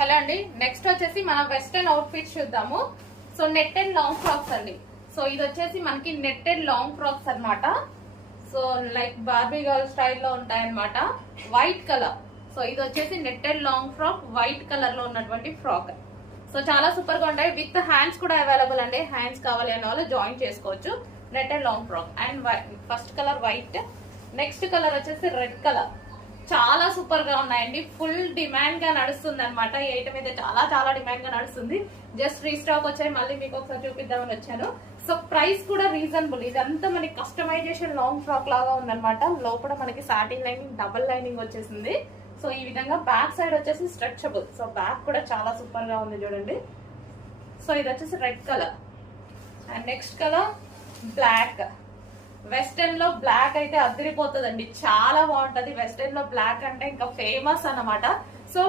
Hello అండి, next వచ్చేసి మనం వెస్టర్న్ అవుట్ ఫిట్స్ చూద్దాము. సో నెట్టెడ్ లాంగ్ ఫ్రాక్స్ అండి. సో ఇది వచ్చేసి మనకి నెట్టెడ్ లాంగ్ ఫ్రాక్స్ అన్నమాట. సో లైక్ బార్బీ గర్ల్ స్టైల్లో ఉంటాయన్నమాట. White colour. సో ఇది వచ్చేసి netted long frock, white colour లో ఉన్నటువంటి ఫ్రాక్. సో చాలా సూపర్ గా ఉంటాయి. విత్ హ్యాండ్స్ కూడా అవైలబుల్ అండి. హ్యాండ్స్ కావాలి అనే వాళ్ళు జాయిన్ చేసుకోవచ్చు. Netted long frock and first colour white, next colour వచ్చేసి రెడ్ కలర్. చాలా సూపర్ గా ఉన్నాయండి. ఫుల్ డిమాండ్ గా నడుస్తుంది అనమాట. ఈ ఐటమ్ అయితే చాలా చాలా డిమాండ్ గా నడుస్తుంది. జస్ట్ రీస్టాక్ వచ్చాయి, మళ్ళీ మీకు ఒకసారి చూపిద్దామని వచ్చాను. సో ప్రైస్ కూడా రీజనబుల్. ఇదంతా మనకి కస్టమైజేషన్ లాంగ్ ఫ్రాక్ లాగా ఉందన్నమాట. లోపల మనకి సాటిన్ లైనింగ్, డబుల్ లైనింగ్ వచ్చేసింది. సో ఈ విధంగా బ్యాక్ సైడ్ వచ్చేసి స్ట్రెచబుల్. సో బ్యాక్ కూడా చాలా సూపర్ గా ఉంది చూడండి. సో ఇది వచ్చేసి red colour and next colour black. Western లో బ్లాక్ అయితే అదిరిపోతుందండి. చాలా బాగుంటది. వెస్టర్న్ లో బ్లాక్ అంటే ఇంకా ఫేమస్ అన్నమాట. సో